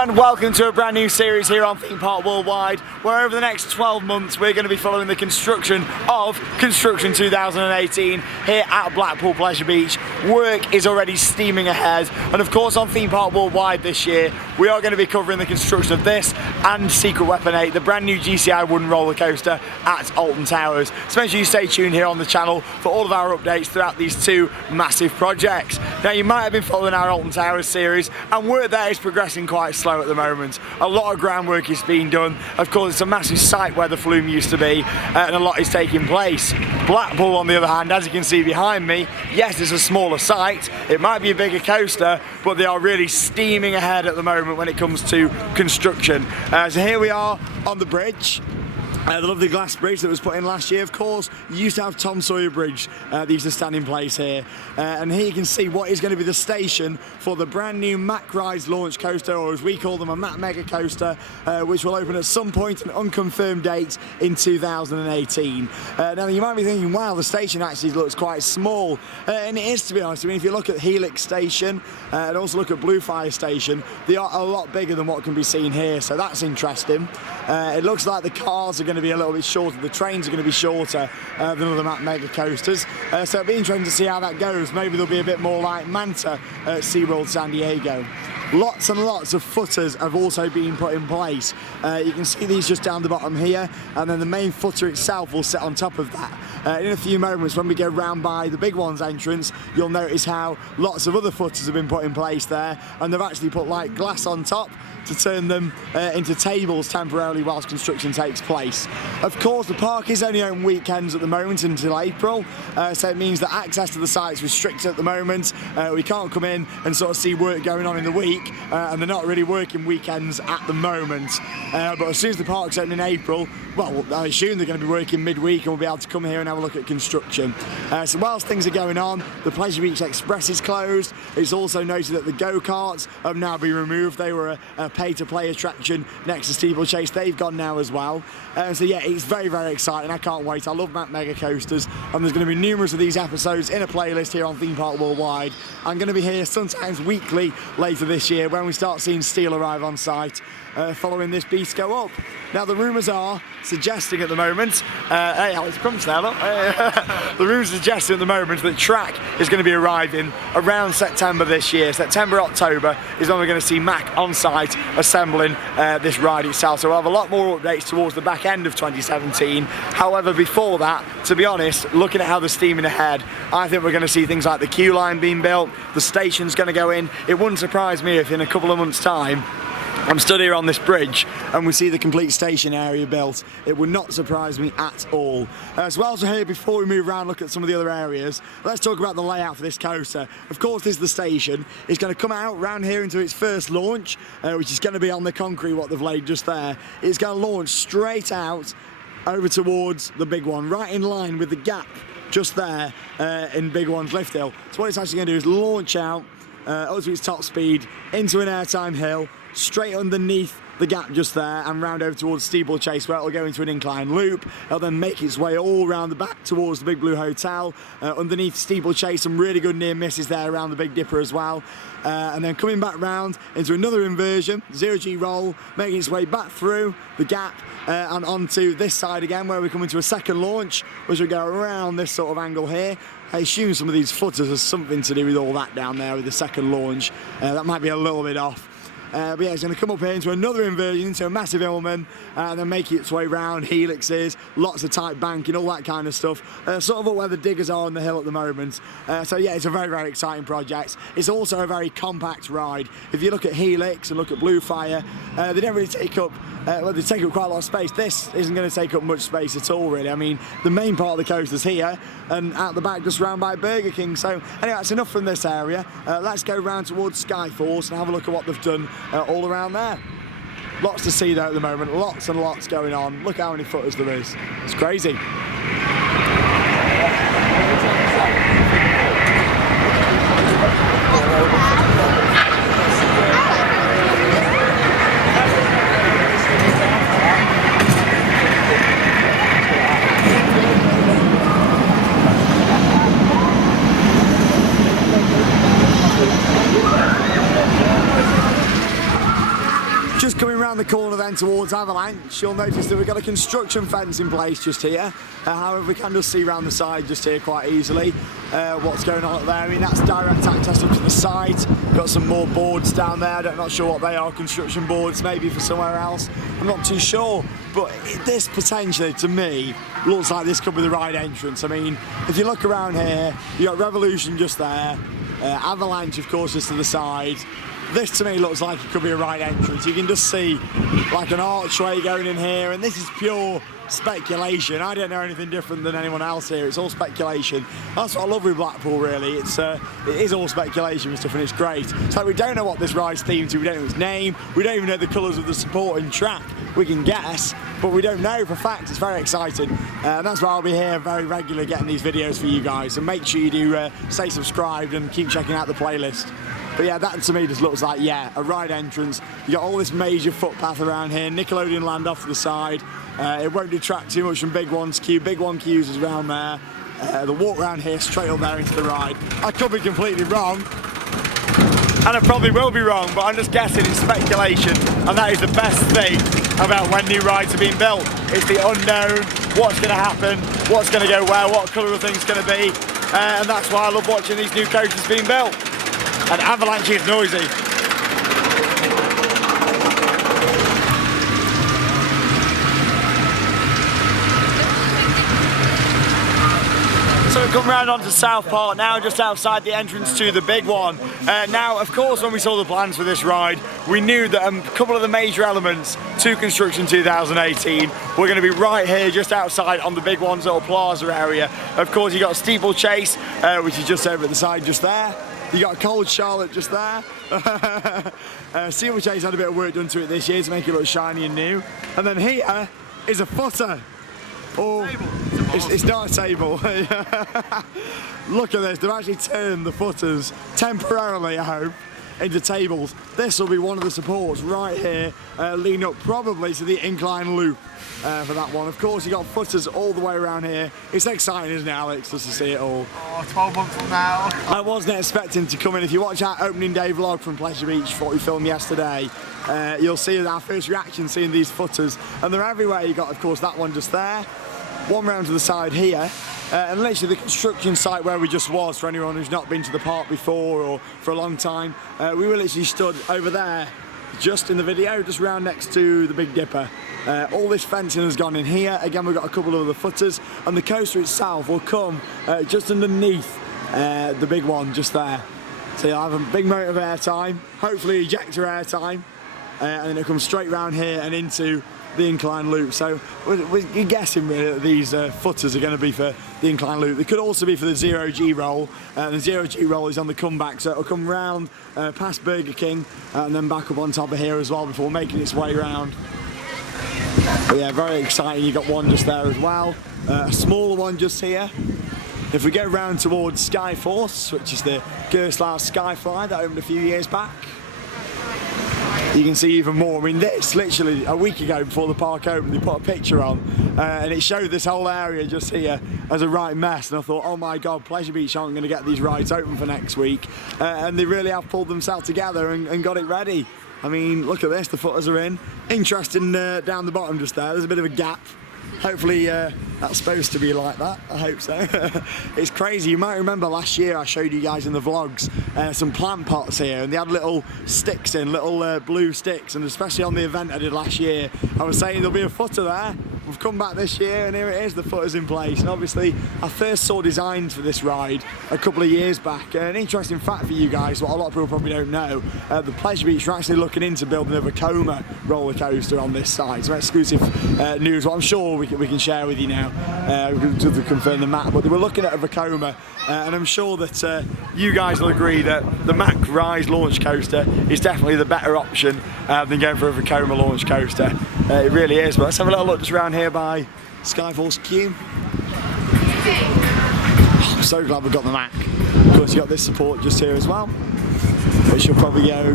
and welcome to a brand new series here on Theme Park Worldwide, where over the next 12 months we're going to be following the construction of Construction 2018 here at Blackpool Pleasure Beach. Work is already steaming ahead, and of course on Theme Park Worldwide this year we are going to be covering the construction of this and Secret Weapon 8, the brand new GCI wooden roller coaster at Alton Towers. So make sure you stay tuned here on the channel for all of our updates throughout these two massive projects. Now, you might have been following our Alton Towers series, and work there is progressing quite slow at the moment. A lot of groundwork is being done. Of course, it's a massive site where the flume used to be, and a lot is taking place. Blackpool, on the other hand, as you can see behind me, yes, it's a smaller site. It might be a bigger coaster, but they are really steaming ahead at the moment when it comes to construction. So here we are on the bridge. The lovely glass bridge that was put in last year. Of course, you used to have Tom Sawyer Bridge that used to stand in place here, and here you can see what is going to be the station for the brand new Mack Rides launch coaster, or as we call them, a Mack Mega Coaster, which will open at some point, an unconfirmed date in 2018. Now you might be thinking, wow, the station actually looks quite small, and it is, to be honest. I mean, if you look at Helix Station and also look at Bluefire Station, they are a lot bigger than what can be seen here, so that's interesting. It looks like the cars are going to be a little bit shorter, the trains are going to be shorter than other Mack Mega coasters, so it'll be interesting to see how that goes. Maybe they'll be a bit more like Manta at SeaWorld San Diego. Lots and lots of footers have also been put in place. You can see these just down the bottom here, and then the main footer itself will sit on top of that. In a few moments, when we go round by the big one's entrance, you'll notice how lots of other footers have been put in place there, and they've actually put like glass on top to turn them into tables temporarily whilst construction takes place. Of course, the park is only open weekends at the moment until April, so it means that access to the site is restricted at the moment. We can't come in and sort of see work going on in the week, and they're not really working weekends at the moment. But as soon as the park's open in April, well, I assume they're going to be working midweek, and we'll be able to come here and have a look at construction. So whilst things are going on, the Pleasure Beach Express is closed. It's also noted that the go-karts have now been removed. They were a pay-to-play attraction next to Steeplechase. They've gone now as well. So yeah, it's very, very exciting. I can't wait. I love Mack Mega coasters, and there's going to be numerous of these episodes in a playlist here on Theme Park Worldwide. I'm going to be here sometimes weekly later this year when we start seeing steel arrive on site, following this beast go up. Now, the rumours are suggesting at the moment, hey, Alex Crump's there, look. The rumours are suggesting at the moment that track is going to be arriving around September this year. September, October is when we're going to see Mack on site assembling this ride itself. So we'll have a lot more updates towards the back end of 2017. However, before that, to be honest, looking at how they're steaming ahead, I think we're going to see things like the queue line being built, the station's going to go in. It wouldn't surprise me if in a couple of months' time I'm stood here on this bridge and we see the complete station area built. It would not surprise me at all. As well as here, before we move around, look at some of the other areas, let's talk about the layout for this coaster. Of course, this is the station. It's going to come out round here into its first launch, which is going to be on the concrete, what they've laid just there. It's going to launch straight out over towards the big one, right in line with the gap just there in Big One's lift hill. So what it's actually going to do is launch out up to its top speed into an airtime hill, straight underneath the gap just there, and round over towards Steeplechase, where it'll go into an incline loop. It'll then make its way all around the back towards the Big Blue Hotel, underneath Steeplechase. Some really good near misses there around the Big Dipper as well, and then coming back round into another inversion, 0G roll, making its way back through the gap and onto this side again, where we come into a second launch, which will go around this sort of angle here. I assume some of these footers have something to do with all that down there with the second launch. That might be a little bit off. But yeah, it's going to come up here into another inversion, into a massive Hillman, and then make its way round helixes, lots of tight banking, all that kind of stuff. Sort of up where the diggers are on the hill at the moment. So yeah, it's a very, very exciting project. It's also a very compact ride. If you look at Helix and look at Bluefire, they don't really take up, well, they take up quite a lot of space. This isn't going to take up much space at all, really. I mean, the main part of the coaster's here, and out the back just round by Burger King. So anyway, that's enough from this area. Let's go round towards Skyforce and have a look at what they've done all around there. Lots to see though at the moment, lots and lots going on. Look how many footers there is. It's crazy. Just coming around the corner then towards Avalanche, you'll notice that we've got a construction fence in place just here. However, we can just see around the side just here quite easily what's going on up there. I mean, that's direct access up to the side. Got some more boards down there. I'm not sure what they are, construction boards, maybe for somewhere else. I'm not too sure. But this potentially, to me, looks like this could be the ride entrance. I mean, if you look around here, you got Revolution just there. Avalanche, of course, is to the side. This to me looks like it could be a ride entrance. You can just see like an archway going in here, and this is pure speculation. I don't know anything different than anyone else here. It's all speculation. That's what I love with Blackpool, really. It is all speculation and stuff, and it's great. So we don't know what this ride's themed to. We don't know its name. We don't even know the colours of the supporting track. We can guess, but we don't know for a fact. It's very exciting, and that's why I'll be here very regularly getting these videos for you guys. And make sure you do stay subscribed and keep checking out the playlist. But yeah, that to me just looks like, yeah, a ride entrance. You got all this major footpath around here, Nickelodeon land off to the side. It won't detract too much from Big One's queue. Big One queues is around there. The walk around here straight up there into the ride. I could be completely wrong, and I probably will be wrong, but I'm just guessing. It's speculation, and that is the best thing about when new rides are being built. It's the unknown, what's going to happen, what's going to go where, what colour of thing's going to be, and that's why I love watching these new coasters being built. And Avalanche is noisy. So we come round onto South Park now, just outside the entrance to the big one. Now, of course, when we saw the plans for this ride, we knew that a couple of the major elements to Construction 2018 were going to be right here, just outside on the big one's little plaza area. Of course, you got Steeplechase, which is just over at the side, just there. You got Cold Charlotte just there. Steeplechase had a bit of work done to it this year to make it look shiny and new. And then here is a footer. Oh, it's not a table. Look at this, they've actually turned the footers temporarily, I hope, into tables. This will be one of the supports right here, leading up probably to the incline loop for that one. Of course, you got footers all the way around here. It's exciting, isn't it, Alex, just to see it all? Oh, 12 months from now. I wasn't expecting to come in. If you watch our opening day vlog from Pleasure Beach, what we filmed yesterday, you'll see our first reaction seeing these footers, and they're everywhere. You got, of course, that one just there, one round to the side here. And literally the construction site where we just was, for anyone who's not been to the park before or for a long time, we were literally stood over there, just in the video, just round next to the Big Dipper. All this fencing has gone in here. Again, we've got a couple of other footers, and the coaster itself will come just underneath the big one, just there. So you'll have a big moment of airtime, hopefully ejector airtime, and then it'll come straight round here and into the incline loop. So we're guessing really that these footers are going to be for the incline loop. They could also be for the 0G roll. The 0G roll is on the comeback, so it'll come round past Burger King and then back up on top of here as well before making its way round. But yeah, very exciting. You got one just there as well, a smaller one just here. If we go round towards Skyforce, which is the Gerstlauer Skyfly that opened a few years back, you can see even more. I mean, this literally a week ago before the park opened, they put a picture on and it showed this whole area just here as a right mess, and I thought, oh my god, Pleasure Beach aren't going to get these rides open for next week, and they really have pulled themselves together and got it ready. I mean, look at this, the footers are in. Interesting down the bottom just there, there's a bit of a gap. Hopefully that's supposed to be like that, I hope so. It's crazy. You might remember last year I showed you guys in the vlogs some plant pots here, and they had little sticks in, little blue sticks, and especially on the event I did last year, I was saying there'll be a footer there. We've come back this year and here it is, the footer's in place. And obviously I first saw designs for this ride a couple of years back. An interesting fact for you guys, what a lot of people probably don't know, the Pleasure Beach are actually looking into building a Vekoma roller coaster on this site. Some exclusive news, what I'm sure we can share with you now to confirm the map. But they were looking at a Vekoma, and I'm sure that you guys will agree that the Mack Rides launch coaster is definitely the better option than going for a Vekoma launch coaster. It really is. But let's have a little look just around here by Skyforce Q. I'm so glad we've got the Mack. Of course, you've got this support just here as well, which will probably go,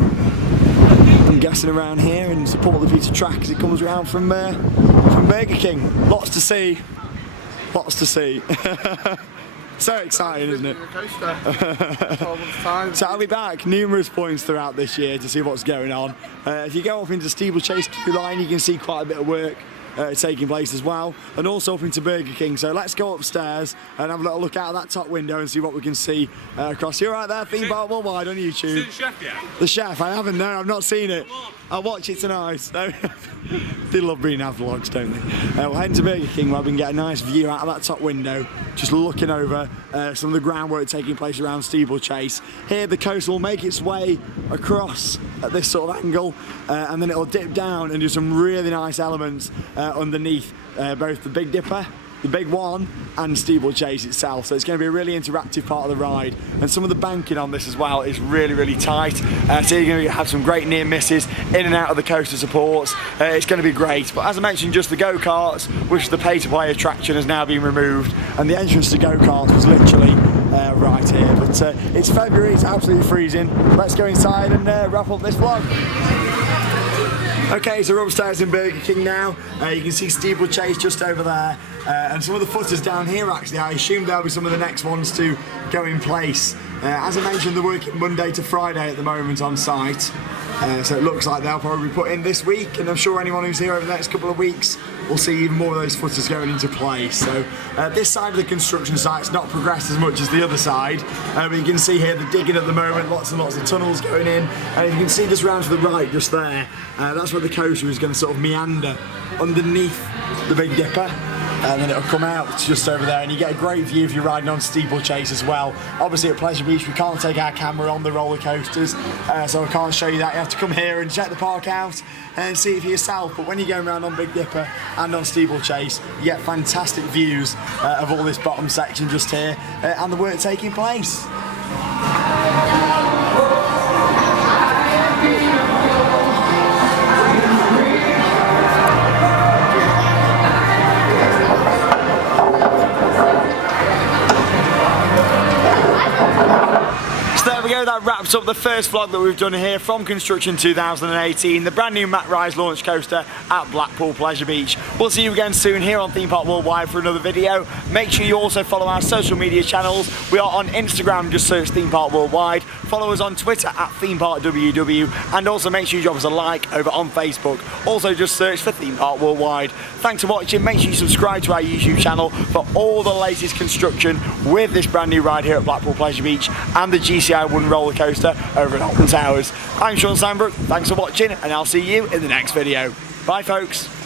I'm guessing, around here and support the piece of track as it comes around from Burger King. Lots to see. Lots to see. So exciting, isn't it? So I'll be back numerous points throughout this year to see what's going on. If you go up into Steeplechase queue line, you can see quite a bit of work taking place as well, and also up into Burger King. So let's go upstairs and have a little look out of that top window and see what we can see across. You're right there, Theme Park Worldwide on YouTube. Seen the chef yet? The chef, I haven't, no, I've not seen it. I'll watch it tonight. So they love being our vlogs, don't they? We'll head to Burger King where we can get a nice view out of that top window, just looking over some of the groundwork taking place around Steeplechase. Here the coast will make its way across at this sort of angle, and then it'll dip down and do some really nice elements underneath both the Big Dipper, the Big One, and Steeplechase itself. So it's going to be a really interactive part of the ride, and some of the banking on this as well is really tight, so you're going to have some great near misses in and out of the coaster supports. It's going to be great. But as I mentioned, just the go-karts, which the pay-to-play attraction, has now been removed, and the entrance to go-karts was literally right here. But it's February, it's absolutely freezing. Let's go inside and wrap up this vlog. Okay, so we're upstairs in Burger King now. You can see Steeplechase just over there, and some of the footers down here actually. I assume they'll be some of the next ones to go in place. As I mentioned, they're working Monday to Friday at the moment on site, so it looks like they'll probably put in this week, and I'm sure anyone who's here over the next couple of weeks will see even more of those footers going into place. So this side of the construction site's not progressed as much as the other side, but you can see here they're digging at the moment, lots and lots of tunnels going in, and you can see this round to the right just there, that's where the coaster is going to sort of meander underneath the Big Dipper, and then it'll come out just over there, and you get a great view if you're riding on Steeplechase as well. Obviously at Pleasure Beach we can't take our camera on the roller coasters, so I can't show you that. You have to come here and check the park out and see it for yourself. But when you're going around on Big Dipper and on Steeplechase, you get fantastic views of all this bottom section just here and the work taking place. That wraps up the first vlog that we've done here from Construction 2018, the brand new Mack Rides launch coaster at Blackpool Pleasure Beach. We'll see you again soon here on Theme Park Worldwide for another video. Make sure you also follow our social media channels. We are on Instagram, just search Theme Park Worldwide. Follow us on Twitter at Theme Park WW, and also make sure you drop us a like over on Facebook. Also just search for Theme Park Worldwide. Thanks for watching. Make sure you subscribe to our YouTube channel for all the latest construction with this brand new ride here at Blackpool Pleasure Beach and the GCI Wooden roller coaster over at Alton Towers. I'm Sean Sandbrook, thanks for watching, and I'll see you in the next video. Bye folks.